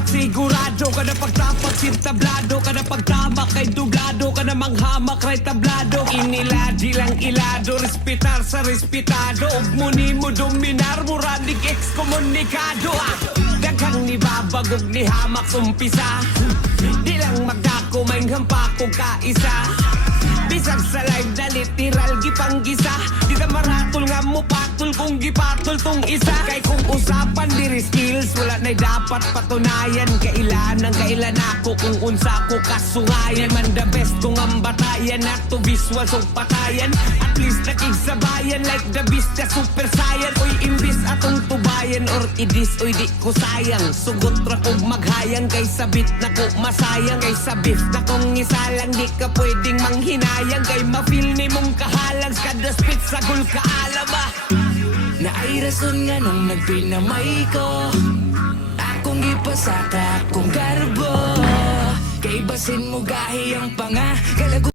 dapat sigurado ka na pagtapat sintablado ka na pagtama kay dublado ka na manghamak kay tablado iniladi lang ilado respetar sa respetado ug muni mo dominar muranig ekskomunikado daghang ni babagog ni hamak sumpisa di lang magkakumain hampak kung kaisa bisag sa live na literal gipanggisa di na maratol nga mo patol kung gipatol tong isa kay kung usapan diri skills wala na'y dapat patunayan kailan ako kung unsa ko kasungayan man the best kung ang batayan at to visual so patayan at least nakigsabayan like the beast ka super saiyan oy imbis atong tubayan or idis oy di ko sayang sugot ra kog maghayang kay sabit na ko masayang kay sabit na kong isalang di ka pwedeng manghinayang kay ma-feel ni mong kahalang kada spit sa gul kaalaba na ay rason nga nung nagpinamay ko akong ipasaka akong garbo kay basin mo gahi ang panga kalago